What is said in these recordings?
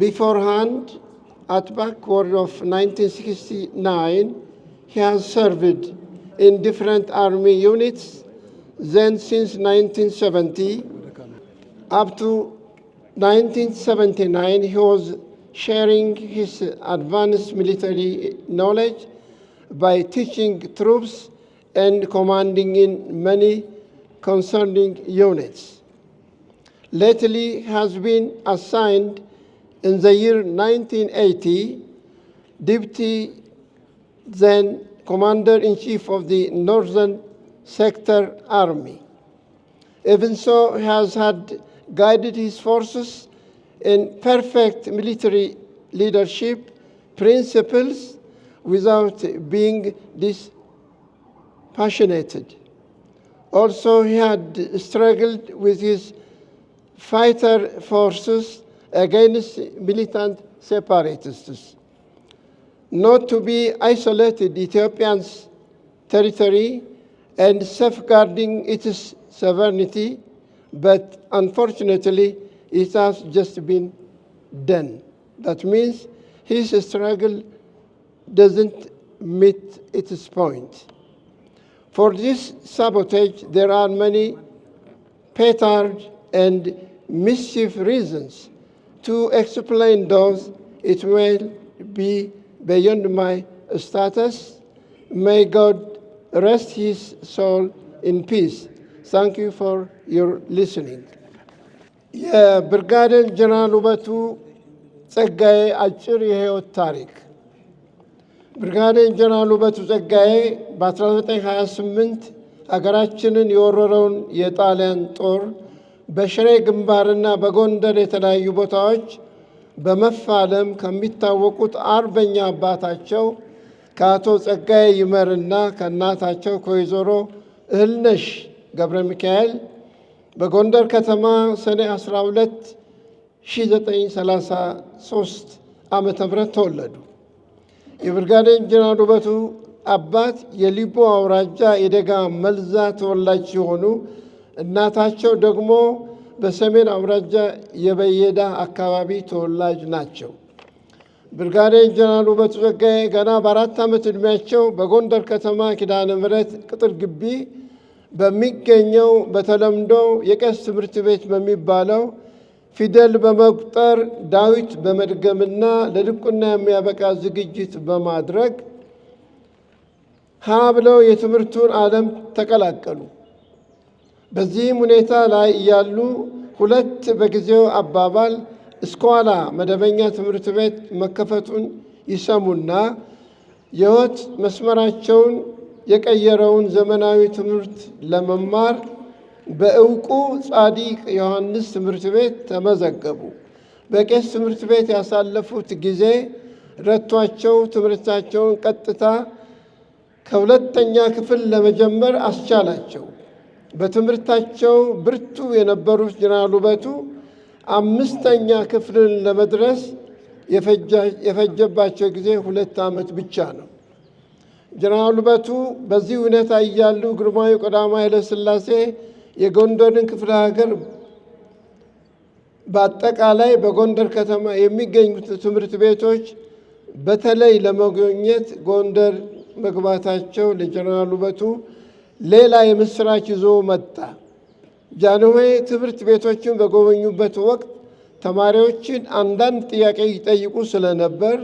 Beforehand, at backward of 1969, he has served in different army units. Then since 1970, up to 1979, he was sharing his advanced military knowledge by teaching troops and commanding in many concerning units. Lately has been assigned in the year 1980, Deputy then Commander-in-Chief of the Northern Sector Army. Even so, he has had guided his forces in perfect military leadership principles without being dispassionated. Also, he had struggled with his fighter forces against militant separatists. Not to be isolated Ethiopian's territory and safeguarding its sovereignty, but unfortunately, it has just been done. That means his struggle doesn't meet its point. For this sabotage, there are many petard and mischief reasons. To explain those, it will be beyond my status May God rest his soul in peace. Thank you for your listening. የብርጋዴር ጀነራል ውበቱ ጸጋዬ አጭር የሕይወት ታሪክ። ብርጋዴር ጀነራል ውበቱ ጸጋዬ በ1928 አገራችንን የወረረውን የጣሊያን ጦር በሽሬ ግንባርና በጎንደር የተለያዩ ቦታዎች በመፋለም ከሚታወቁት አርበኛ አባታቸው ከአቶ ጸጋዬ ይመርና ከእናታቸው ከወይዘሮ እህልነሽ ገብረ ሚካኤል በጎንደር ከተማ ሰኔ 12 1933 ዓመተ ምህረት ተወለዱ። የብርጋዴር ጀነራል ውበቱ አባት የሊቦ አውራጃ የደጋ መልዛ ተወላጅ ሲሆኑ እናታቸው ደግሞ በሰሜን አውራጃ የበየዳ አካባቢ ተወላጅ ናቸው። ብርጋዴር ጀነራል ውበቱ ጸጋዬ ገና በ4 ዓመት ዕድሜያቸው በጎንደር ከተማ ኪዳነ ምሕረት ቅጥር ግቢ በሚገኘው በተለምዶ የቄስ ትምህርት ቤት በሚባለው ፊደል በመቁጠር ዳዊት በመድገምና ለድቁና የሚያበቃ ዝግጅት በማድረግ ሀ ብለው የትምህርቱን ዓለም ተቀላቀሉ። በዚህም ሁኔታ ላይ እያሉ ሁለት በጊዜው አባባል እስኳላ መደበኛ ትምህርት ቤት መከፈቱን ይሰሙና የሕይወት መስመራቸውን የቀየረውን ዘመናዊ ትምህርት ለመማር በእውቁ ጻዲቅ ዮሐንስ ትምህርት ቤት ተመዘገቡ። በቄስ ትምህርት ቤት ያሳለፉት ጊዜ ረቷቸው ትምህርታቸውን ቀጥታ ከሁለተኛ ክፍል ለመጀመር አስቻላቸው። በትምህርታቸው ብርቱ የነበሩት ጀነራል ውበቱ 5ኛ ክፍልን ለመድረስ የፈጀባቸው ጊዜ 2 ዓመት ብቻ ነው። ጀነራል ውበቱ በዚህ ሁኔታ እያሉ ግርማዊ ቀዳማዊ ኃይለ ሥላሴ የጎንደርን ክፍለ ሀገር በአጠቃላይ በጎንደር ከተማ የሚገኙት ትምህርት ቤቶች በተለይ ለመጎብኘት ጎንደር መግባታቸው ለጀነራል ውበቱ ሌላ የምስራች ይዞ መጣ። ጃንሆይ ትምህርት ቤቶችን በጎበኙበት ወቅት ተማሪዎችን አንዳንድ ጥያቄ ይጠይቁ ስለነበር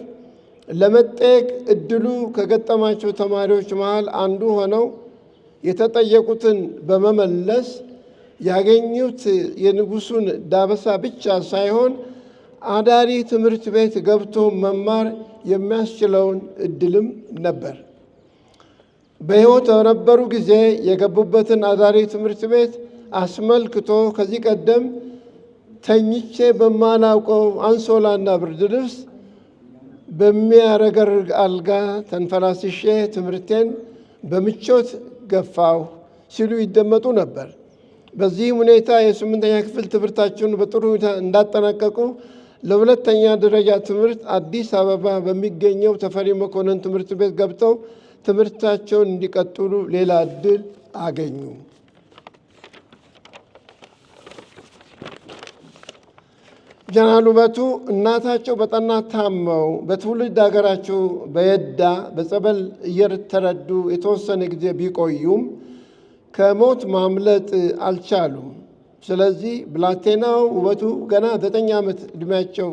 ለመጠየቅ እድሉ ከገጠማቸው ተማሪዎች መሃል አንዱ ሆነው የተጠየቁትን በመመለስ ያገኙት የንጉሱን ዳበሳ ብቻ ሳይሆን አዳሪ ትምህርት ቤት ገብቶ መማር የሚያስችለውን እድልም ነበር። በሕይወት በነበሩ ጊዜ የገቡበትን አዳሪ ትምህርት ቤት አስመልክቶ ከዚህ ቀደም ተኝቼ በማላውቀው አንሶላና ብርድ ልብስ በሚያረገርግ አልጋ ተንፈላስሼ ትምህርቴን በምቾት ገፋሁ ሲሉ ይደመጡ ነበር። በዚህም ሁኔታ የ8ኛ ክፍል ትምህርታቸውን በጥሩ ሁኔታ እንዳጠናቀቁ ለሁለተኛ ደረጃ ትምህርት አዲስ አበባ በሚገኘው ተፈሪ መኮንን ትምህርት ቤት ገብተው ትምህርታቸውን እንዲቀጥሉ ሌላ እድል አገኙ። ጀነራል ውበቱ እናታቸው በጠና ታመው በትውልድ ሀገራቸው በየዳ በጸበል እየተረዱ የተወሰነ ጊዜ ቢቆዩም ከሞት ማምለጥ አልቻሉም። ስለዚህ ብላቴናው ውበቱ ገና 9 ዓመት ዕድሜያቸው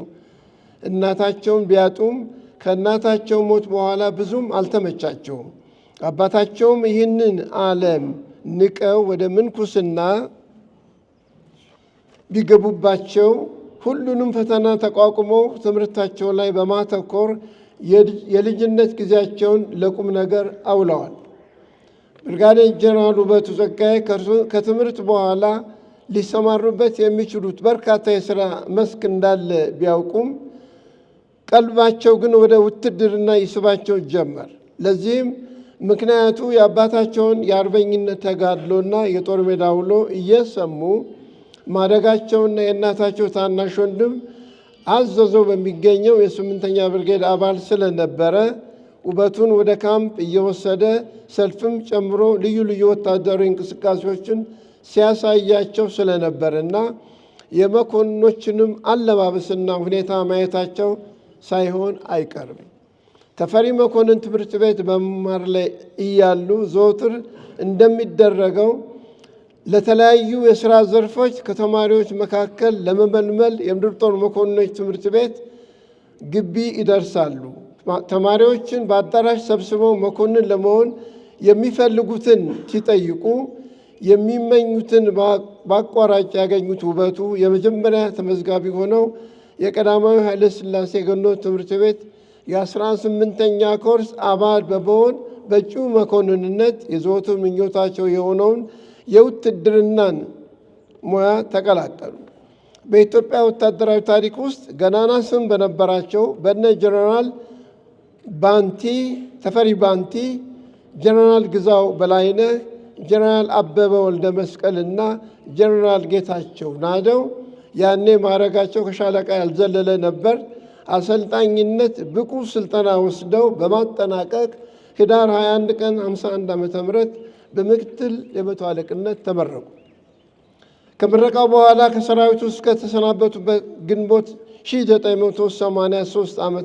እናታቸውን ቢያጡም ከእናታቸው ሞት በኋላ ብዙም አልተመቻቸውም። አባታቸውም ይህንን ዓለም ንቀው ወደ ምንኩስና ቢገቡባቸው ሁሉንም ፈተና ተቋቁመው ትምህርታቸው ላይ በማተኮር የልጅነት ጊዜያቸውን ለቁም ነገር አውለዋል። ብርጋዴር ጀነራል ውበቱ ጸጋዬ ከትምህርት በኋላ ሊሰማሩበት የሚችሉት በርካታ የሥራ መስክ እንዳለ ቢያውቁም ቀልባቸው ግን ወደ ውትድርና ይስባቸው ጀመር። ለዚህም ምክንያቱ የአባታቸውን የአርበኝነት ተጋድሎና የጦር ሜዳ ውሎ እየሰሙ ማደጋቸውና የእናታቸው ታናሽ ወንድም አዘዘው በሚገኘው የ8ኛ ብርጌድ አባል ስለነበረ ውበቱን ወደ ካምፕ እየወሰደ ሰልፍም ጨምሮ ልዩ ልዩ ወታደራዊ እንቅስቃሴዎችን ሲያሳያቸው ስለነበርና የመኮንኖችንም አለባበስና ሁኔታ ማየታቸው ሳይሆን አይቀርም። ተፈሪ መኮንን ትምህርት ቤት በመማር ላይ እያሉ ዘወትር እንደሚደረገው ለተለያዩ የሥራ ዘርፎች ከተማሪዎች መካከል ለመመልመል የምድር ጦር መኮንኖች ትምህርት ቤት ግቢ ይደርሳሉ። ተማሪዎችን በአዳራሽ ሰብስበው መኮንን ለመሆን የሚፈልጉትን ሲጠይቁ የሚመኙትን በአቋራጭ ያገኙት ውበቱ የመጀመሪያ ተመዝጋቢ ሆነው የቀዳማዊ ኃይለ ሥላሴ ገነት ትምህርት ቤት የ18ኛ ኮርስ አባል በመሆን በእጩ መኮንንነት የዘወትር ምኞታቸው የሆነውን የውትድርናን ሙያ ተቀላቀሉ። በኢትዮጵያ ወታደራዊ ታሪክ ውስጥ ገናና ስም በነበራቸው በነ ጀነራል ተፈሪ ባንቲ፣ ጀነራል ግዛው በላይነህ፣ ጀነራል አበበ ወልደ መስቀልና ጀነራል ጌታቸው ናደው ያኔ ማዕረጋቸው ከሻለቃ ያልዘለለ ነበር። አሰልጣኝነት ብቁ ስልጠና ወስደው በማጠናቀቅ ህዳር 21 ቀን 51 ዓ.ም በምክትል የመቶ አለቅነት ተመረቁ። ከምረቃው በኋላ ከሰራዊቱ እስከ ተሰናበቱበት ግንቦት 1983 ዓ.ም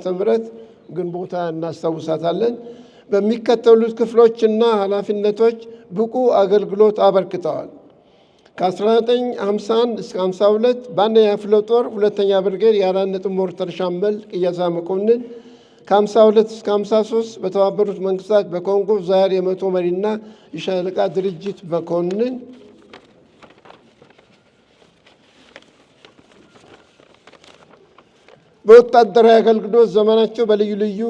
ግንቦታ እናስታውሳታለን። በሚከተሉት ክፍሎችና ኃላፊነቶች ብቁ አገልግሎት አበርክተዋል። ከ1951 እስከ 52 በአንደኛ ክፍለ ጦር ሁለተኛ ብርጌድ የ4 ሞርተር ሻምበል ቅያሳ መኮንን፣ ከ52 እስከ 53 በተባበሩት መንግስታት በኮንጎ ዛይር የመቶ መሪና የሻለቃ ድርጅት መኮንን፣ በወታደራዊ አገልግሎት ዘመናቸው በልዩ ልዩ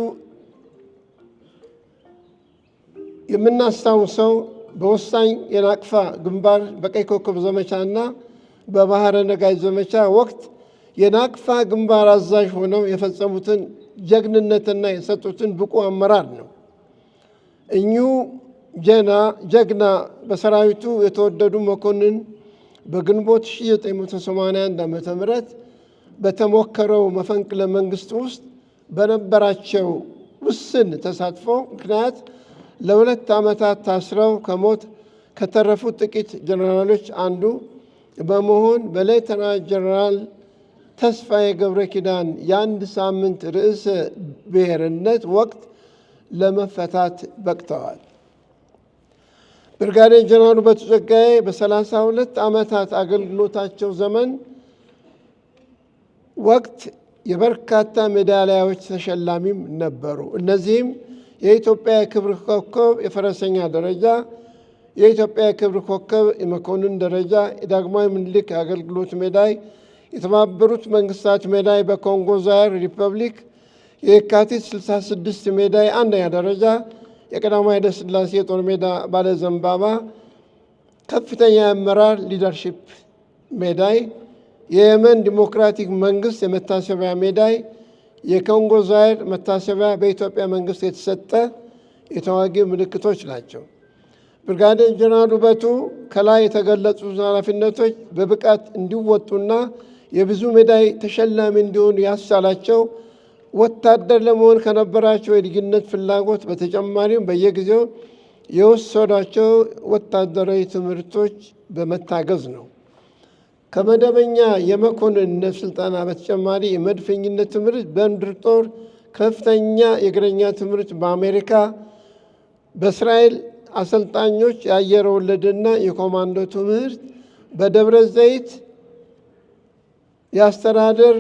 የምናስታውሰው በወሳኝ የናቅፋ ግንባር በቀይ ኮከብ ዘመቻና በባህረ ነጋይ ዘመቻ ወቅት የናቅፋ ግንባር አዛዥ ሆነው የፈጸሙትን ጀግንነትና የሰጡትን ብቁ አመራር ነው። እኚሁ ጀግና በሰራዊቱ የተወደዱ መኮንን በግንቦት 1981 ዓ.ም በተሞከረው መፈንቅለ መንግስት ውስጥ በነበራቸው ውስን ተሳትፎ ምክንያት ለ2 ዓመታት ታስረው ከሞት ከተረፉት ጥቂት ጀነራሎች አንዱ በመሆን በሌተና ጀነራል ተስፋዬ ገብረ ኪዳን የ1 ሳምንት ርዕሰ ብሔርነት ወቅት ለመፈታት በቅተዋል። ብርጋዴር ጀነራል ውበቱ ጸጋዬ በ32 ዓመታት አገልግሎታቸው ዘመን ወቅት የበርካታ ሜዳሊያዎች ተሸላሚም ነበሩ። እነዚህም የኢትዮጵያ የክብር ኮከብ የፈረሰኛ ደረጃ፣ የኢትዮጵያ የክብር ኮከብ የመኮንን ደረጃ፣ የዳግማዊ ምኒልክ የአገልግሎት ሜዳይ፣ የተባበሩት መንግስታት ሜዳይ በኮንጎ ዛይር ሪፐብሊክ፣ የካቲት 66 ሜዳይ አንደኛ ደረጃ፣ የቀዳማዊ ኃይለ ሥላሴ የጦር ሜዳ ባለ ዘንባባ ከፍተኛ የአመራር ሊደርሺፕ ሜዳይ፣ የየመን ዲሞክራቲክ መንግስት የመታሰቢያ ሜዳይ፣ የኮንጎ ዛይር መታሰቢያ በኢትዮጵያ መንግስት የተሰጠ የተዋጊ ምልክቶች ናቸው። ብርጋዴር ጀነራል ውበቱ ከላይ የተገለጹ ኃላፊነቶች በብቃት እንዲወጡና የብዙ ሜዳይ ተሸላሚ እንዲሆኑ ያስቻላቸው ወታደር ለመሆን ከነበራቸው የልጅነት ፍላጎት በተጨማሪም በየጊዜው የወሰዷቸው ወታደራዊ ትምህርቶች በመታገዝ ነው። ከመደበኛ የመኮንንነት ስልጠና በተጨማሪ የመድፈኝነት ትምህርት በምድር ጦር፣ ከፍተኛ የእግረኛ ትምህርት በአሜሪካ፣ በእስራኤል አሰልጣኞች የአየር ወለድና የኮማንዶ ትምህርት በደብረ ዘይት የአስተዳደር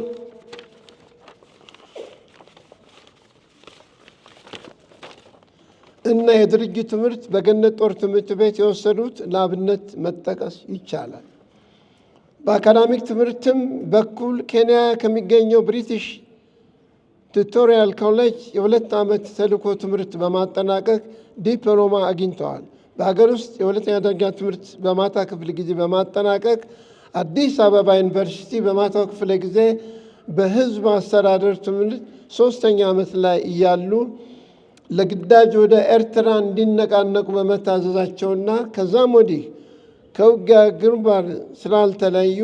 እና የድርጅት ትምህርት በገነት ጦር ትምህርት ቤት የወሰዱት ለአብነት መጠቀስ ይቻላል። በአካዳሚክ ትምህርትም በኩል ኬንያ ከሚገኘው ብሪቲሽ ቱቶሪያል ኮሌጅ የ2 ዓመት ተልእኮ ትምህርት በማጠናቀቅ ዲፕሎማ አግኝተዋል። በሀገር ውስጥ የሁለተኛ ደረጃ ትምህርት በማታ ክፍለ ጊዜ በማጠናቀቅ አዲስ አበባ ዩኒቨርሲቲ በማታው ክፍለ ጊዜ በሕዝብ አስተዳደር ትምህርት 3ኛ ዓመት ላይ እያሉ ለግዳጅ ወደ ኤርትራ እንዲነቃነቁ በመታዘዛቸውና ከዛም ወዲህ ከውጊያ ግንባር ስላልተለዩ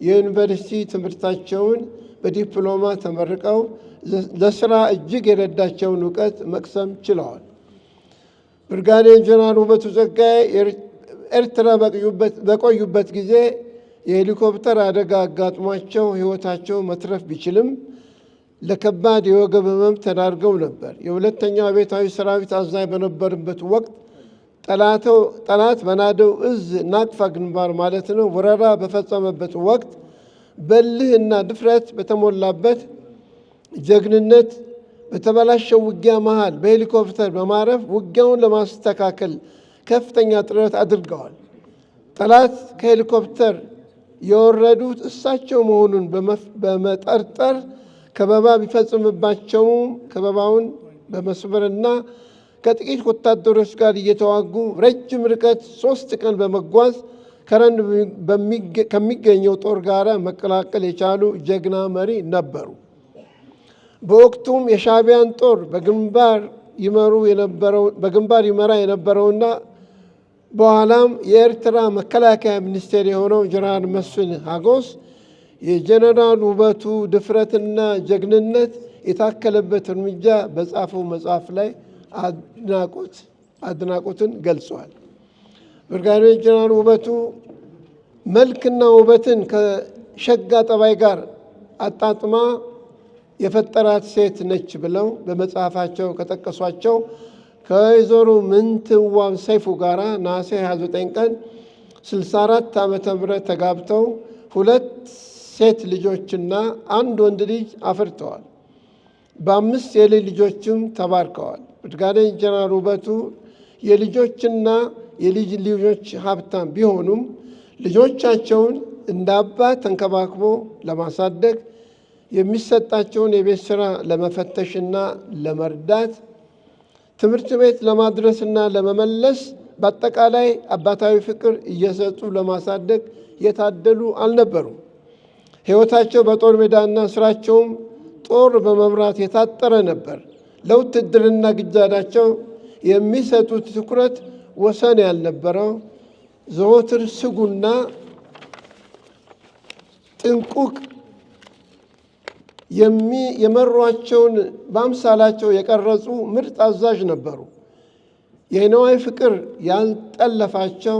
የዩኒቨርሲቲ ትምህርታቸውን በዲፕሎማ ተመርቀው ለስራ እጅግ የረዳቸውን እውቀት መቅሰም ችለዋል። ብርጋዴር ጀነራል ውበቱ ጸጋዬ ኤርትራ በቆዩበት ጊዜ የሄሊኮፕተር አደጋ አጋጥሟቸው ሕይወታቸው መትረፍ ቢችልም ለከባድ የወገብ ህመም ተዳርገው ነበር። የሁለተኛው አብዮታዊ ሰራዊት አዛዥ በነበሩበት ወቅት ጠላት በናደው እዝ ናቅፋ ግንባር ማለት ነው ወረራ በፈጸመበት ወቅት በልህና ድፍረት በተሞላበት ጀግንነት በተበላሸው ውጊያ መሃል በሄሊኮፕተር በማረፍ ውጊያውን ለማስተካከል ከፍተኛ ጥረት አድርገዋል። ጠላት ከሄሊኮፕተር የወረዱት እሳቸው መሆኑን በመጠርጠር ከበባ ቢፈጽምባቸውም ከበባውን በመስበርና ከጥቂት ወታደሮች ጋር እየተዋጉ ረጅም ርቀት 3 ቀን በመጓዝ ከረን ከሚገኘው ጦር ጋር መቀላቀል የቻሉ ጀግና መሪ ነበሩ። በወቅቱም የሻዕቢያን ጦር በግንባር ይመራ የነበረውና በኋላም የኤርትራ መከላከያ ሚኒስቴር የሆነው ጀነራል መስፍን ሀጎስ የጀነራል ውበቱ ድፍረትና ጀግንነት የታከለበት እርምጃ በጻፈው መጽሐፍ ላይ አድናቆትን ገልጿል። ብርጋዴር ጀነራል ውበቱ መልክና ውበትን ከሸጋ ጠባይ ጋር አጣጥማ የፈጠራት ሴት ነች ብለው በመጽሐፋቸው ከጠቀሷቸው ከወይዘሮ ምንትዋብ ሰይፉ ጋር ነሐሴ 29 ቀን 64 ዓመተ ምህረት ተጋብተው 2 ሴት ልጆችና 1 ወንድ ልጅ አፍርተዋል። በ5 የልጅ ልጆችም ተባርከዋል። ብርጋዴር ጀነራል ውበቱ የልጆችና የልጅ ልጆች ሀብታም ቢሆኑም ልጆቻቸውን እንደ አባት ተንከባክቦ ለማሳደግ የሚሰጣቸውን የቤት ሥራ ለመፈተሽና ለመርዳት ትምህርት ቤት ለማድረስና ለመመለስ በአጠቃላይ አባታዊ ፍቅር እየሰጡ ለማሳደግ የታደሉ አልነበሩም። ሕይወታቸው በጦር ሜዳና ስራቸውም ጦር በመምራት የታጠረ ነበር። ለውትድርና ግዳጃቸው የሚሰጡት ትኩረት ወሰን ያልነበረው ዘወትር ስጉና ጥንቁቅ የመሯቸውን በአምሳላቸው የቀረጹ ምርጥ አዛዥ ነበሩ። የነዋይ ፍቅር ያልጠለፋቸው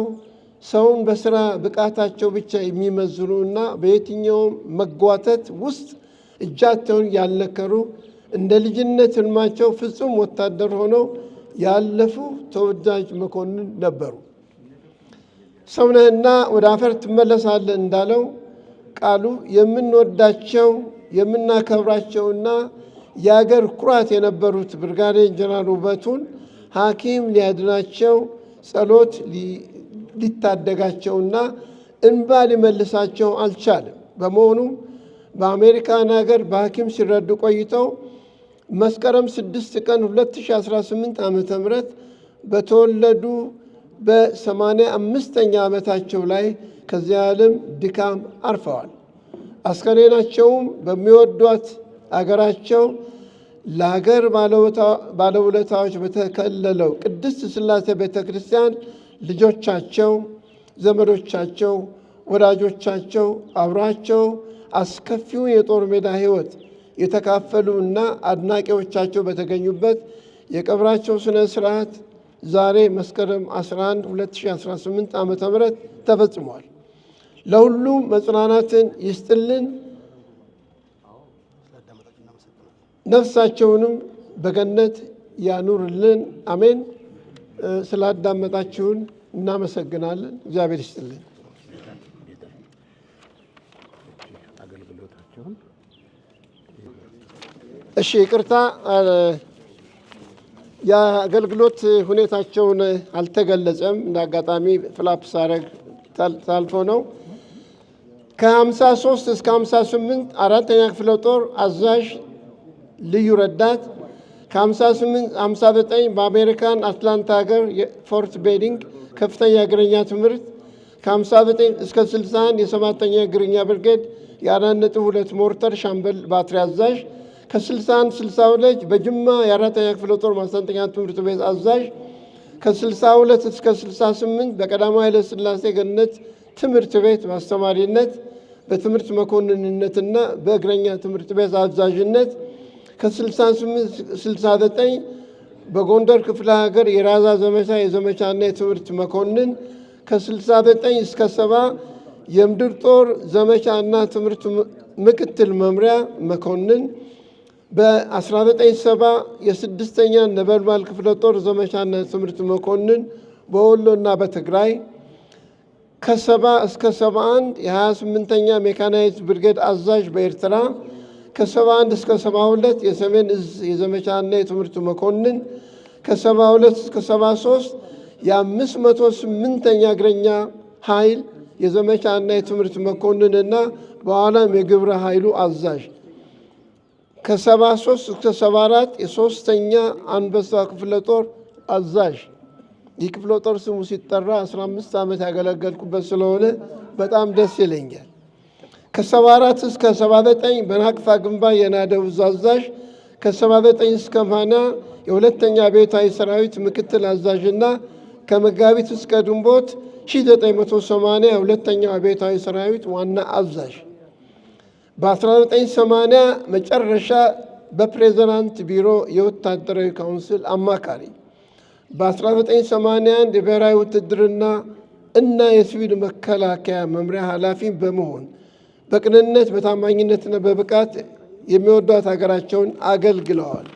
ሰውን በስራ ብቃታቸው ብቻ የሚመዝኑ እና በየትኛውም መጓተት ውስጥ እጃቸውን ያልነከሩ እንደ ልጅነት ህልማቸው ፍጹም ወታደር ሆነው ያለፉ ተወዳጅ መኮንን ነበሩ። ሰውነህና ወደ አፈር ትመለሳለህ እንዳለው ቃሉ የምንወዳቸው የምናከብራቸውና የአገር ኩራት የነበሩት ብርጋዴር ጀነራል ውበቱን ሐኪም ሊያድናቸው ጸሎት ሊታደጋቸውና እንባ ሊመልሳቸው አልቻለም። በመሆኑም በአሜሪካን ሀገር በሐኪም ሲረዱ ቆይተው መስከረም 6 ቀን 2018 ዓመተ ምህረት በተወለዱ በ85ኛ ዓመታቸው ላይ ከዚህ ዓለም ድካም አርፈዋል። አስከሬናቸውም በሚወዷት አገራቸው ለሀገር ባለውለታዎች በተከለለው ቅድስት ሥላሴ ቤተ ክርስቲያን ልጆቻቸው፣ ዘመዶቻቸው፣ ወዳጆቻቸው አብሯቸው አስከፊውን የጦር ሜዳ ሕይወት የተካፈሉ እና አድናቂዎቻቸው በተገኙበት የቀብራቸው ሥነ ሥርዓት ዛሬ መስከረም 11 2018 ዓ.ም ተፈጽሟል። ለሁሉም መጽናናትን ይስጥልን፣ ነፍሳቸውንም በገነት ያኑርልን። አሜን። ስላዳመጣችሁን እናመሰግናለን። እግዚአብሔር ይስጥልን። እሺ፣ ይቅርታ የአገልግሎት ሁኔታቸውን አልተገለጸም። እንደ አጋጣሚ ፍላፕ ሳረግ ታልፎ ነው። ከ53 እስከ 58 4ኛ ክፍለ ጦር አዛዥ ልዩ ረዳት፣ ከ58-59 በአሜሪካን አትላንታ ሀገር ፎርት ቤኒንግ ከፍተኛ እግረኛ ትምህርት፣ ከ59 እስከ 61 የ7ኛ እግረኛ ብርጌድ የ4.2 ሞርተር ሻምበል ባትሪ አዛዥ፣ ከ61-62 በጅማ የ4ኛ ክፍለ ጦር ማሰልጠኛ ትምህርት ቤት አዛዥ፣ ከ62 እስከ 68 በቀዳማዊ ኃይለ ሥላሴ ገነት ትምህርት ቤት በአስተማሪነት በትምህርት መኮንንነትና በእግረኛ ትምህርት ቤት አዛዥነት፣ ከ68-69 በጎንደር ክፍለ ሀገር የራዛ ዘመቻ የዘመቻና የትምህርት መኮንን፣ ከ69 እስከ 70 የምድር ጦር ዘመቻና ትምህርት ምክትል መምሪያ መኮንን፣ በ1970 የ6ኛ ነበልባል ክፍለ ጦር ዘመቻና ትምህርት መኮንን በወሎና በትግራይ፣ ከ70 እስከ 71 የ28ኛ ሜካናይዝድ ብርጌድ አዛዥ በኤርትራ፣ ከ71 እስከ 72 የሰሜን እዝ የዘመቻና የትምህርት መኮንን፣ ከ72 እስከ 73 የ508ኛ እግረኛ ኃይል የዘመቻና የትምህርት መኮንንና በኋላም የግብረ ኃይሉ አዛዥ፣ ከ73 እስከ 74 የ3ኛ አንበሳ ክፍለ ጦር አዛዥ። ይህ ክፍለ ጦር ስሙ ሲጠራ 15 ዓመት ያገለገልኩበት ስለሆነ በጣም ደስ ይለኛል። ከ74 እስከ 79 በናቅፋ ግንባር የናደው እዝ አዛዥ፣ ከ79 እስከ 80 የሁለተኛ አብዮታዊ ሰራዊት ምክትል አዛዥና ከመጋቢት እስከ ግንቦት 1980 የሁለተኛው አብዮታዊ ሰራዊት ዋና አዛዥ። በ1980 መጨረሻ በፕሬዝዳንት ቢሮ የወታደራዊ ካውንስል አማካሪ፣ በ1981 የብሔራዊ ውትድርና እና የሲቪል መከላከያ መምሪያ ኃላፊ በመሆን በቅንነት በታማኝነትና በብቃት የሚወዷት ሀገራቸውን አገልግለዋል።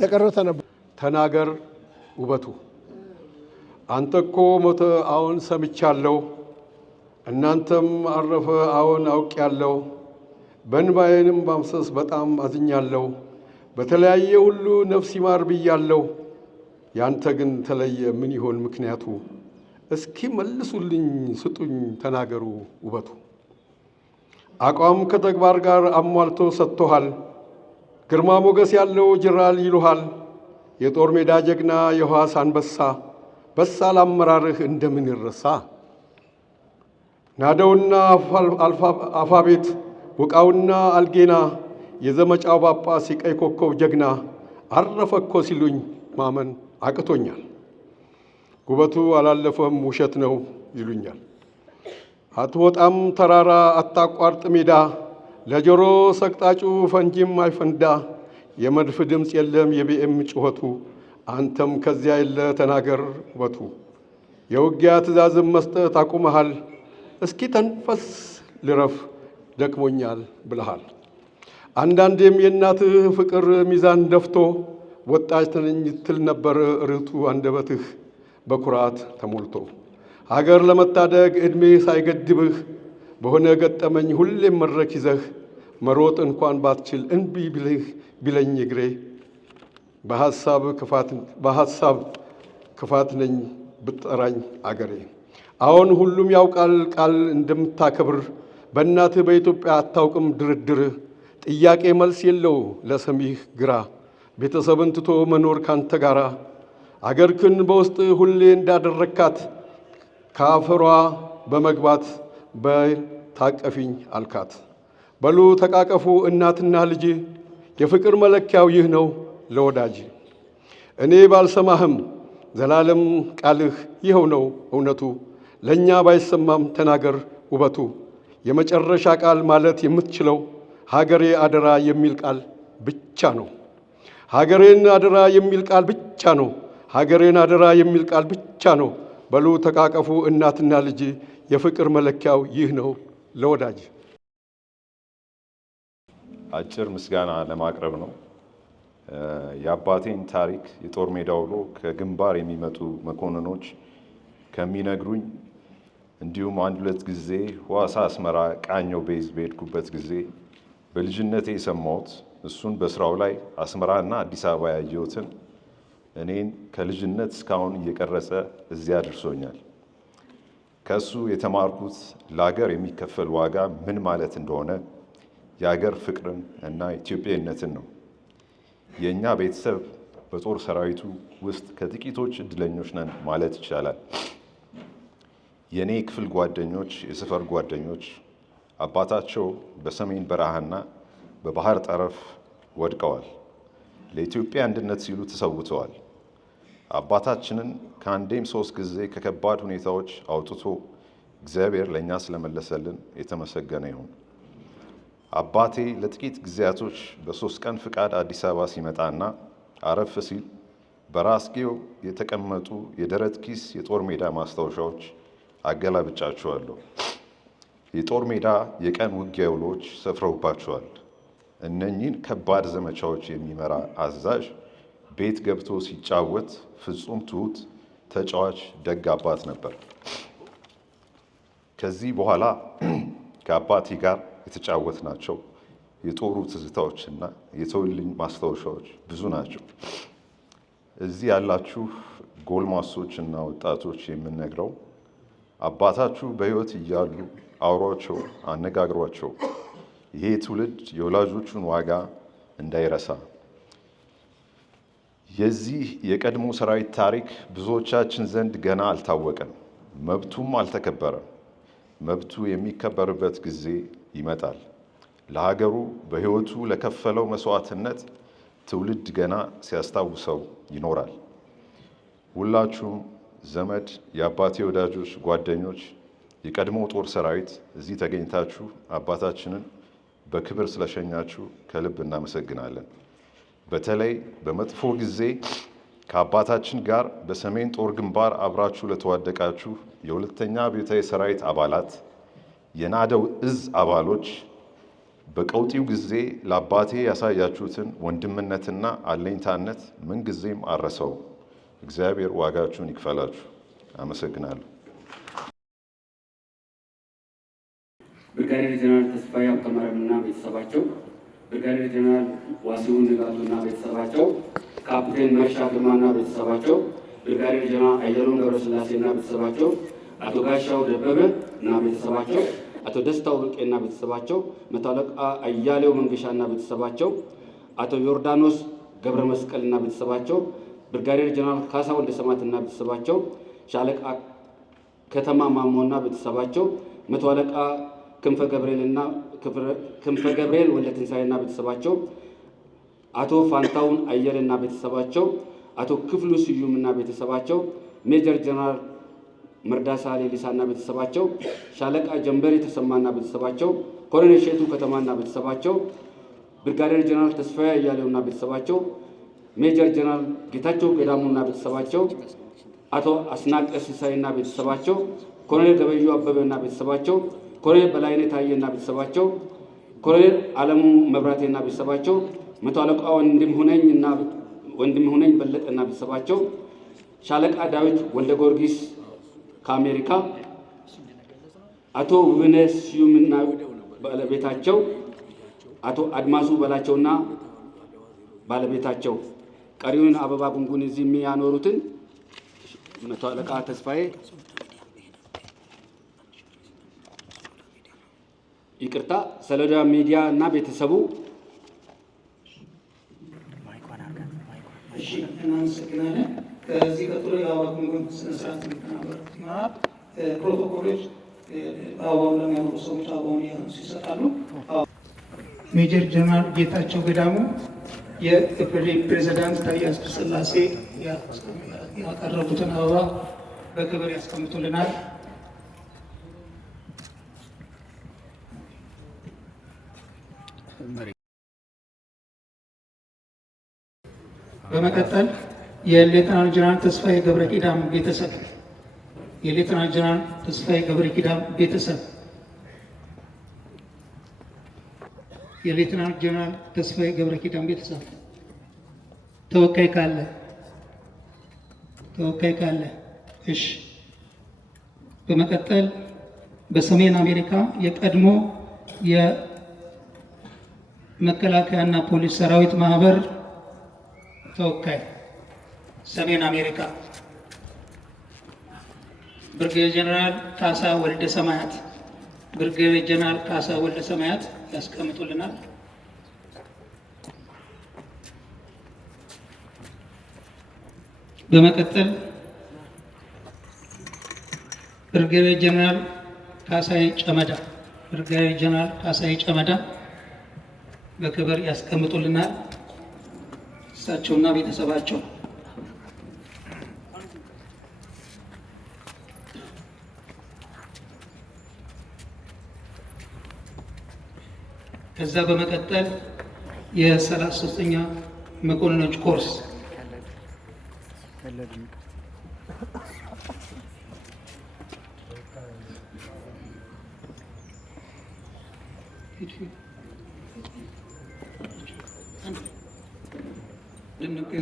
የቀረው ተናገር ውበቱ። አንተ እኮ ሞተ አሁን ሰምቻለሁ፣ እናንተም አረፈ አሁን አውቄያለሁ። በእንባዬንም ማፍሰስ በጣም አዝኛለሁ። በተለያየ ሁሉ ነፍስ ይማር ብያለሁ። ያንተ ግን ተለየ፣ ምን ይሆን ምክንያቱ? እስኪ መልሱልኝ ስጡኝ ተናገሩ ውበቱ። አቋም ከተግባር ጋር አሟልቶ ሰጥቶሃል። ግርማ ሞገስ ያለው ጅራል ይሉሃል። የጦር ሜዳ ጀግና የሕዋስ አንበሳ፣ በሳል አመራርህ እንደምን ይረሳ? ናደውና አልፋቤት ውቃውና አልጌና የዘመቻው ጳጳስ የቀይ ኮከብ ጀግና አረፈ እኮ ሲሉኝ ማመን አቅቶኛል። ውበቱ አላለፈም ውሸት ነው ይሉኛል። አትወጣም ተራራ አታቋርጥ ሜዳ፣ ለጆሮ ሰቅጣጩ ፈንጂም አይፈንዳ። የመድፍ ድምፅ የለም የቢኤም ጩኸቱ፣ አንተም ከዚያ የለ ተናገር ውበቱ። የውጊያ ትእዛዝም መስጠት አቁመሃል፣ እስኪ ተንፈስ ልረፍ ደክሞኛል ብለሃል። አንዳንዴም የእናትህ ፍቅር ሚዛን ደፍቶ ወጣች ነኝ ትል ነበር ርቱ አንደበትህ በኩራት ተሞልቶ። ሀገር ለመታደግ ዕድሜ ሳይገድብህ በሆነ ገጠመኝ ሁሌም መድረክ ይዘህ መሮጥ እንኳን ባትችል እንቢ ቢለኝ እግሬ በሐሳብ ክፋት ነኝ ብጠራኝ አገሬ። አሁን ሁሉም ያውቃል ቃል እንደምታከብር በእናትህ በኢትዮጵያ አታውቅም ድርድር። ጥያቄ መልስ የለው ለሰሚህ ግራ፣ ቤተሰብን ትቶ መኖር ካንተ ጋራ። አገርክን በውስጥ ሁሌ እንዳደረካት ከአፈሯ በመግባት በታቀፊኝ አልካት። በሉ ተቃቀፉ እናትና ልጅ፣ የፍቅር መለኪያው ይህ ነው ለወዳጅ። እኔ ባልሰማህም ዘላለም ቃልህ ይኸው ነው እውነቱ። ለእኛ ባይሰማም ተናገር ውበቱ። የመጨረሻ ቃል ማለት የምትችለው ሀገሬ አደራ የሚል ቃል ብቻ ነው። ሀገሬን አደራ የሚል ቃል ብቻ ነው። ሀገሬን አደራ የሚል ቃል ብቻ ነው። በሉ ተቃቀፉ እናትና ልጅ፣ የፍቅር መለኪያው ይህ ነው ለወዳጅ። አጭር ምስጋና ለማቅረብ ነው። የአባቴን ታሪክ የጦር ሜዳ ውሎ ከግንባር የሚመጡ መኮንኖች ከሚነግሩኝ እንዲሁም አንድ ሁለት ጊዜ ሕዋሳ አስመራ ቃኞ ቤዝ በሄድኩበት ጊዜ በልጅነቴ የሰማሁት እሱን በስራው ላይ አስመራና አዲስ አበባ ያየሁትን እኔን ከልጅነት እስካሁን እየቀረጸ እዚያ አድርሶኛል። ከእሱ የተማርኩት ለሀገር የሚከፈል ዋጋ ምን ማለት እንደሆነ የሀገር ፍቅርን እና ኢትዮጵያዊነትን ነው። የእኛ ቤተሰብ በጦር ሰራዊቱ ውስጥ ከጥቂቶች እድለኞች ነን ማለት ይቻላል። የእኔ ክፍል ጓደኞች፣ የሰፈር ጓደኞች አባታቸው በሰሜን በረሃና በባህር ጠረፍ ወድቀዋል። ለኢትዮጵያ አንድነት ሲሉ ተሰውተዋል። አባታችንን ከአንዴም 3 ጊዜ ከከባድ ሁኔታዎች አውጥቶ እግዚአብሔር ለእኛ ስለመለሰልን የተመሰገነ ይሁን። አባቴ ለጥቂት ጊዜያቶች በ3 ቀን ፍቃድ አዲስ አበባ ሲመጣና አረፍ ሲል በራስጌው የተቀመጡ የደረት ኪስ የጦር ሜዳ ማስታወሻዎች አገላብጫቸዋለሁ። የጦር ሜዳ የቀን ውጊያ ውሎች ሰፍረውባቸዋል። እነኚህን ከባድ ዘመቻዎች የሚመራ አዛዥ ቤት ገብቶ ሲጫወት ፍጹም ትሁት፣ ተጫዋች፣ ደግ አባት ነበር። ከዚህ በኋላ ከአባቴ ጋር የተጫወትናቸው የጦሩ ትዝታዎችና የተውልኝ ማስታወሻዎች ብዙ ናቸው። እዚህ ያላችሁ ጎልማሶች እና ወጣቶች የምነግረው አባታችሁ በሕይወት እያሉ አውሯቸው፣ አነጋግሯቸው። ይሄ ትውልድ የወላጆቹን ዋጋ እንዳይረሳ። የዚህ የቀድሞ ሰራዊት ታሪክ ብዙዎቻችን ዘንድ ገና አልታወቀም፣ መብቱም አልተከበረም። መብቱ የሚከበርበት ጊዜ ይመጣል። ለሀገሩ በሕይወቱ ለከፈለው መስዋዕትነት ትውልድ ገና ሲያስታውሰው ይኖራል። ሁላችሁም ዘመድ፣ የአባቴ ወዳጆች፣ ጓደኞች፣ የቀድሞ ጦር ሰራዊት እዚህ ተገኝታችሁ አባታችንን በክብር ስለሸኛችሁ ከልብ እናመሰግናለን። በተለይ በመጥፎ ጊዜ ከአባታችን ጋር በሰሜን ጦር ግንባር አብራችሁ ለተዋደቃችሁ የሁለተኛ አብዮታዊ ሰራዊት አባላት፣ የናደው እዝ አባሎች በቀውጢው ጊዜ ለአባቴ ያሳያችሁትን ወንድምነትና አለኝታነት ምንጊዜም አረሰው። እግዚአብሔር ዋጋችሁን ይክፈላችሁ። አመሰግናለሁ። ብርጋዴር ጀነራል ተስፋዬ ሀብተማርያምና ቤተሰባቸው፣ ብርጋዴር ጀነራል ዋሲሁን ንጋቱና ቤተሰባቸው፣ ካፕቴን መርሻ ግርማና ቤተሰባቸው፣ ብርጋዴር ጀነራል አየሉን ገብረስላሴና ቤተሰባቸው፣ አቶ ጋሻው ደበበ እና ቤተሰባቸው፣ አቶ ደስታው ብርቄና ቤተሰባቸው፣ መቶ አለቃ አያሌው መንገሻና ቤተሰባቸው፣ አቶ ዮርዳኖስ ገብረ መስቀልና ቤተሰባቸው፣ ብርጋዴር ጀነራል ካሳ ወልደሰማትና ቤተሰባቸው፣ ሻለቃ ከተማ ማሞና ቤተሰባቸው፣ መቶ አለቃ ክንፈ ገብርኤል ወልደትንሳኤና ቤተሰባቸው፣ አቶ ፋንታውን አየልና ቤተሰባቸው፣ አቶ ክፍሉ ስዩምና ቤተሰባቸው፣ ሜጀር ጀነራል መርዳሳ ሌሊሳና ቤተሰባቸው፣ ሻለቃ ጀንበሬ ተሰማና ቤተሰባቸው፣ ኮሎኔል ሼቱ ከተማና ቤተሰባቸው፣ ብርጋዴር ጀነራል ተስፋዬ አያሌውና ቤተሰባቸው፣ ሜጀር ጀነራል ጌታቸው ገዳሙና ቤተሰባቸው፣ አቶ አስናቀ ሲሳይና ቤተሰባቸው፣ ኮሎኔል ገበዩ አበበና ቤተሰባቸው፣ ኮሎኔል በላይነህ ታዬና ቤተሰባቸው፣ ኮሎኔል አለሙ መብራቴና ቤተሰባቸው፣ መቶ አለቃ ወንድም ሁነኝ በለጠና ቤተሰባቸው፣ ሻለቃ ዳዊት ወልደ ጊዮርጊስ ከአሜሪካ፣ አቶ ውብነህ ስዩምና ባለቤታቸው፣ አቶ አድማሱ በላቸውና ባለቤታቸው፣ ቀሪውን አበባ ጉንጉን እዚህ የሚያኖሩትን መቶ አለቃ ተስፋዬ ይቅርታ፣ ሰሌዳ ሚዲያ እና ቤተሰቡ። እሺ፣ እናመሰግናለን። ከዚህ ቀጥሎ የአበባ ጉንጉን ስነስርዓት የሚከናወን ይሆናል። ፕሮቶኮሎች አበባውን ለሚያኖሩ ሰዎች አበባውን እያነሱ ይሰጣሉ። ሜጀር ጀነራል ጌታቸው ገዳሙ የኢፌዴሪ ፕሬዝዳንት ታዬ አጽቀሥላሴ ያቀረቡትን አበባ በክብር ያስቀምጡልናል። በመቀጠል የሌተናል ጀነራል ተስፋዬ ገብረ ኪዳን ቤተሰብ የሌተናል ጀነራል ተስፋዬ ገብረ ኪዳን ቤተሰብ የሌተናል ጀነራል ተስፋዬ ገብረ ኪዳን ቤተሰብ ተወካይ ካለ እሺ። በመቀጠል በሰሜን አሜሪካ የቀድሞ የመከላከያና ፖሊስ ሰራዊት ማህበር ተወካይ ሰሜን አሜሪካ ብርጌዴር ጀነራል ካሳ ወልደ ሰማያት ብርጌዴር ጀነራል ካሳ ወልደ ሰማያት ያስቀምጡልናል። በመቀጠል ብርጌዴር ጀነራል ካሳይ ጨመዳ ብርጌዴር ጀነራል ካሳይ ጨመዳ በክብር ያስቀምጡልናል። እሳቸውና ቤተሰባቸው ከዛ በመቀጠል የ33ኛ መኮንኖች ኮርስ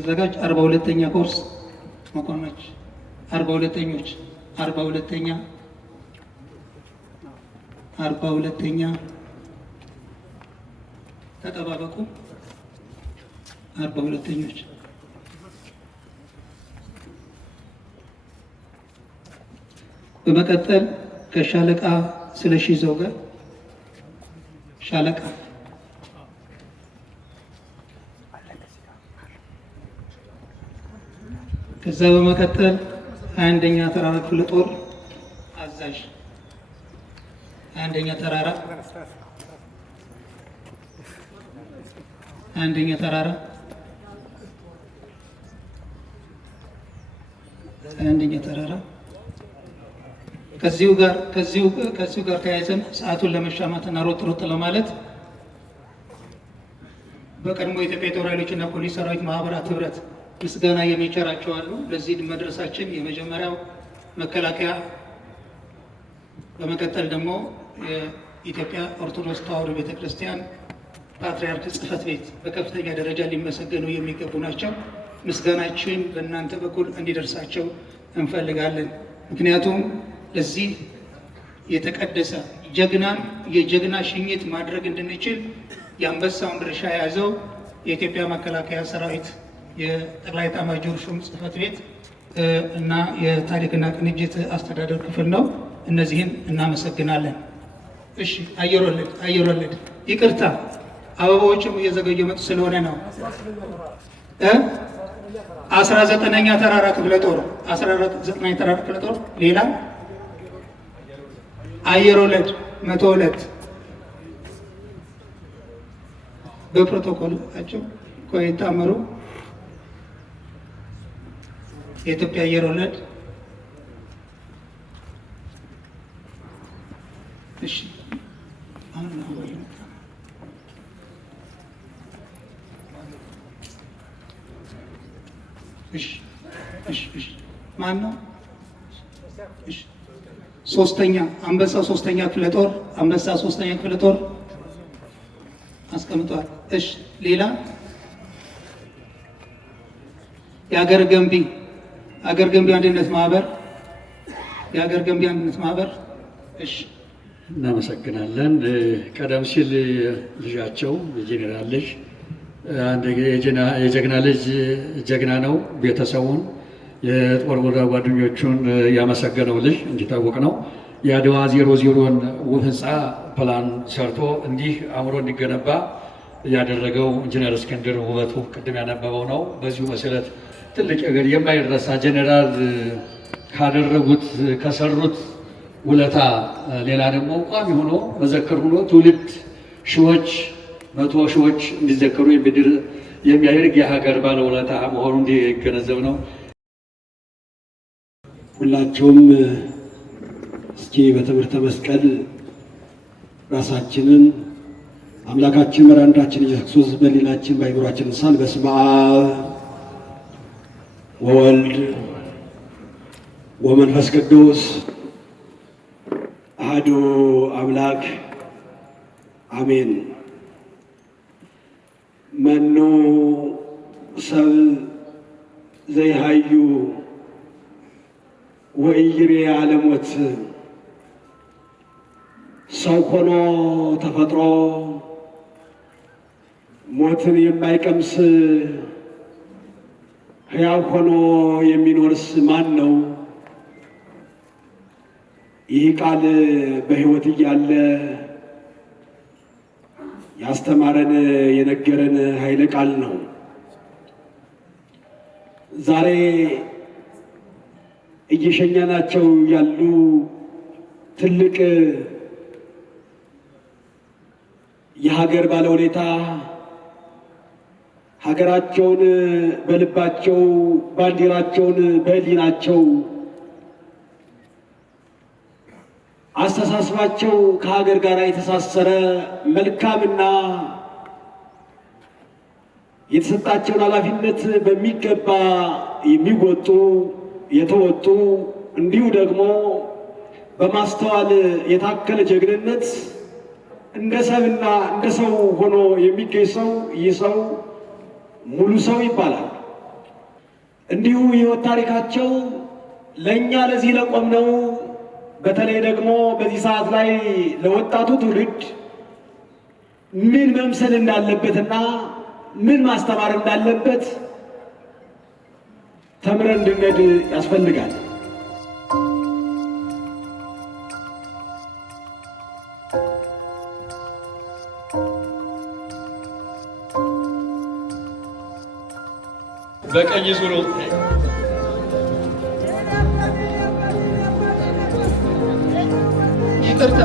ዘጋጅ 42ኛ ኮርስ መኮንኖች 42ኛ 42ኛ ተጠባበቁ። 42ኞች በመቀጠል ከሻለቃ ስለሺ ዘውገ ሻለቃ ከዛ በመቀጠል 21ኛ ተራራ ክፍለ ጦር አዛዥ 21ኛ ተራራ 21ኛ ተራራ 21ኛ ተራራ ከዚሁ ጋር ተያይዘን ሰዓቱን ለመሻማትና ሮጥ ለማለት በቀድሞ የኢትዮጵያ ጦር ኃይሎችና ፖሊስ ሰራዊት ማህበራት ህብረት ምስጋና የሚቸራቸው አሉ። ለዚህ መድረሳችን የመጀመሪያው መከላከያ፣ በመቀጠል ደግሞ የኢትዮጵያ ኦርቶዶክስ ተዋሕዶ ቤተክርስቲያን ፓትርያርክ ጽሕፈት ቤት በከፍተኛ ደረጃ ሊመሰገኑ የሚገቡ ናቸው። ምስጋናችን በእናንተ በኩል እንዲደርሳቸው እንፈልጋለን። ምክንያቱም ለዚህ የተቀደሰ የጀግና ሽኝት ማድረግ እንድንችል የአንበሳውን ድርሻ የያዘው የኢትዮጵያ መከላከያ ሰራዊት የጠቅላይ ኤታማዦር ሹም ጽሕፈት ቤት እና የታሪክና ቅንጅት አስተዳደር ክፍል ነው። እነዚህን እናመሰግናለን። እሺ፣ አየር ወለድ ይቅርታ፣ አበባዎችም እየዘገዩ መጡ ስለሆነ ነው። 19ኛ ተራራ ክፍለ ጦር 19ኛ ተራራ ክፍለ ጦር ሌላ አየር ወለድ 102 በፕሮቶኮላቸው ቆይታመሩ የኢትዮጵያ አየር ወለድ እሺ እሺ ማን ነው? እሺ ሶስተኛ አንበሳ ሶስተኛ ክፍለ ጦር አንበሳ ሶስተኛ ክፍለ ጦር አስቀምጧል። እሺ ሌላ የሀገር ገንቢ አንድነት ማህበር እሺ እናመሰግናለን። ቀደም ሲል ልጃቸው የጄኔራል ልጅ የጀግና ልጅ ጀግና ነው። ቤተሰቡን የጦር ጓደኞቹን ያመሰገነው ልጅ እንዲታወቅ ነው። የአድዋ 00ን ውብ ህንፃ ፕላን ሰርቶ እንዲህ አምሮ እንዲገነባ ያደረገው ኢንጂነር እስክንድር ውበቱ ቅድም ያነበበው ነው። በዚሁ መሰረት ትልቅ ነገር የማይረሳ ጄኔራል ካደረጉት ከሰሩት ውለታ ሌላ ደግሞ ቋሚ ሆኖ መዘክር ሆኖ ትውልድ መቶ ሺዎች እንዲዘከሩ የሚያደርግ የሀገር ባለውለታ መሆኑ እንዲገነዘብ ነው። ሁላችሁም እስኪ በትምህርተ መስቀል ራሳችንን አምላካችን መድኃኒታችን ኢየሱስ ክርስቶስ በሌላችን በአይምሯችን ሳል በስመ አብ ወወልድ ወመንፈስ ቅዱስ አሐዱ አምላክ አሜን። መኑ ሰብ ዘይሃዩ ወኢይሬ ዓለሞት ሰው ሆኖ ተፈጥሮ ሞትን የማይቀምስ ሕያው ሆኖ የሚኖርስ ማን ነው? ይህ ቃል በሕይወት እያለ ያስተማረን የነገረን ኃይለ ቃል ነው። ዛሬ እየሸኘናቸው ያሉ ትልቅ የሀገር ባለውለታ ሀገራቸውን በልባቸው ባንዲራቸውን በሕሊናቸው አስተሳሰባቸው ከሀገር ጋር የተሳሰረ መልካምና የተሰጣቸውን ኃላፊነት በሚገባ የሚወጡ የተወጡ እንዲሁ ደግሞ በማስተዋል የታከለ ጀግንነት እንደ ሰብና እንደ ሰው ሆኖ የሚገኝ ሰው ይህ ሰው ሙሉ ሰው ይባላል። እንዲሁ የሕይወት ታሪካቸው ለእኛ ለዚህ ለቆምነው በተለይ ደግሞ በዚህ ሰዓት ላይ ለወጣቱ ትውልድ ምን መምሰል እንዳለበትና ምን ማስተማር እንዳለበት ተምረን እንድንሄድ ያስፈልጋል። በቀኝ ዙር ይቅርታ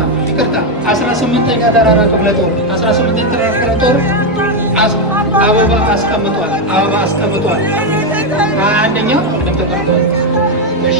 18ኛ ተራራ ክፍለ ጦር 18ኛ ተራራ ክፍለ ጦር አበባ አስቀምጧል። 21ኛው ቅድም ተቀርቷል። እሺ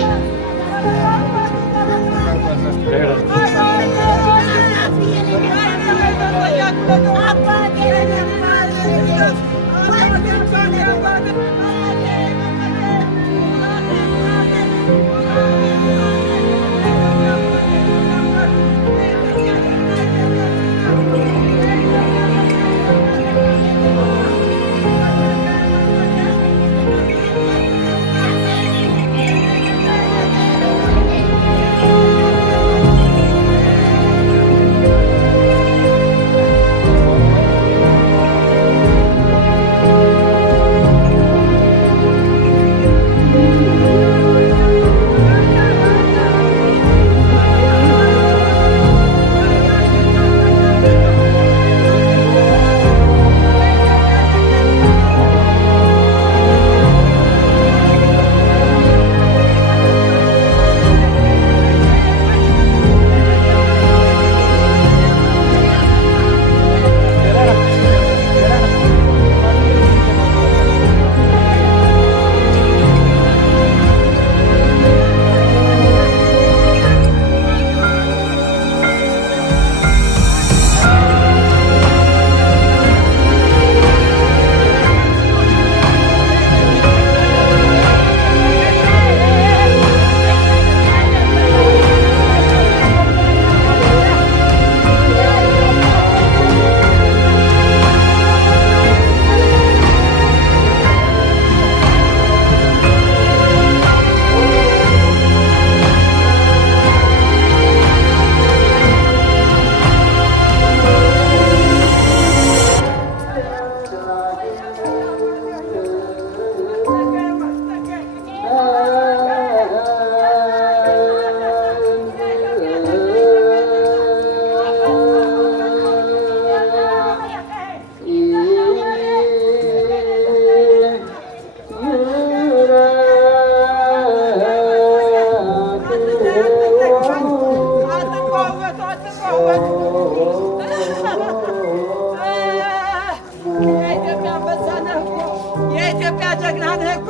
የኢትዮጵያ ጀግና ነህ እኮ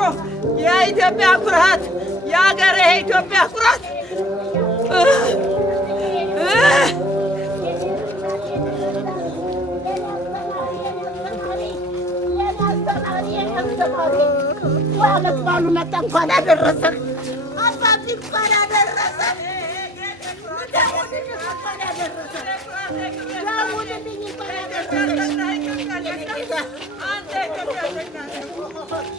የኢትዮጵያ ኩራት የሀገሬ የኢትዮጵያ ኩራት ዋለባሉ መጣ እንኳን አደረሰህ አባቢ እንኳን አደረሰህ ደውልልኝ እንኳን አደረሰህ ደውልልኝ እንኳን አደረሰህ አንተ ኢትዮጵያ ጀግና ነህ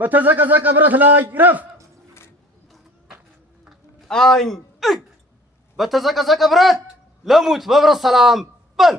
በተዘቀዘቀ ብረት ላይ ረፍ። ቃኝ በተዘቀዘቀ ብረት ለሙት በብረት ሰላም በል።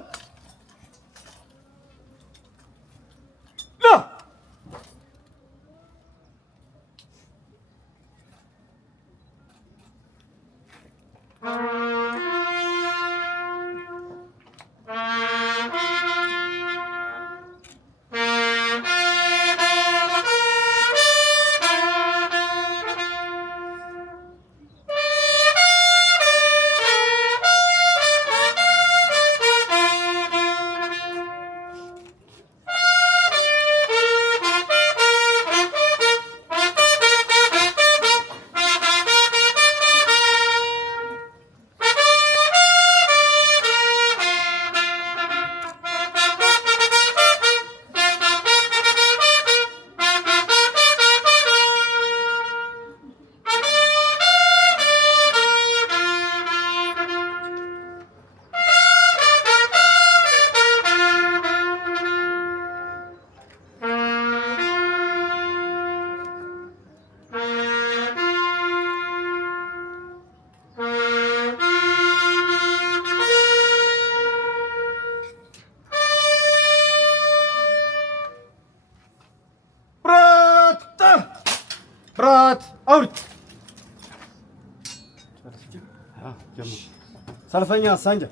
ሰልፈኛ ሳንጃ